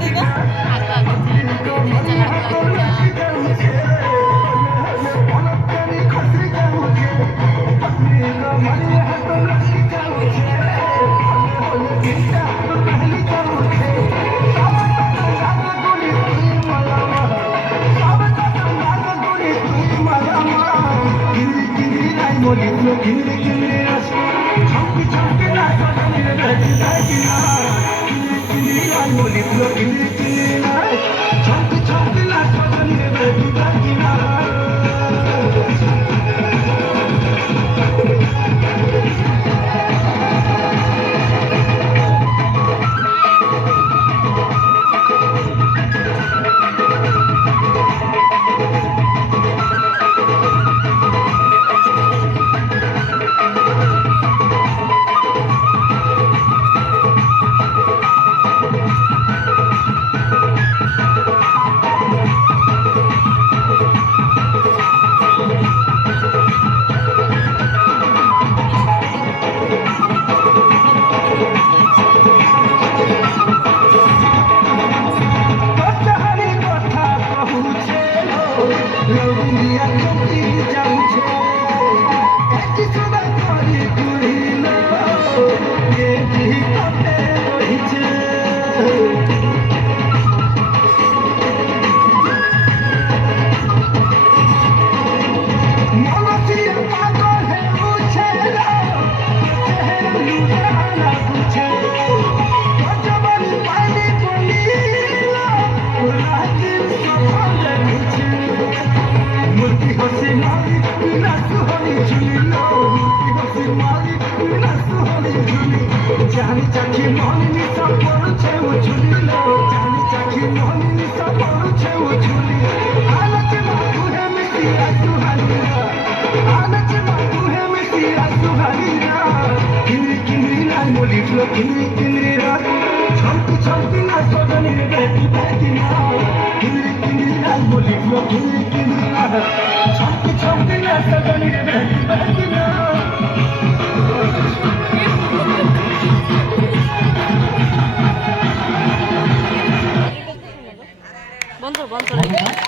দিই না জানি চাকি মনি সব পড়ছে উছুলিল জানি চাকি মনি সব পড়ছে উছুলি আলচ মাথু হে মিটিয়া সুহানিরা আলচ মাথু হে মিটিয়া সুহানিরা কিনি কিনি নাই বলি ফ্লো কিনি কিনি রাত ছমকি ছমকি না সজনি রে বেটি বেটি না কিনি কিনি নাই বলি ফ্লো কিনি কিনি রাত ছমকি ছমকি না সজনি রে বেটি বেটি না বন্ধ বন্ধ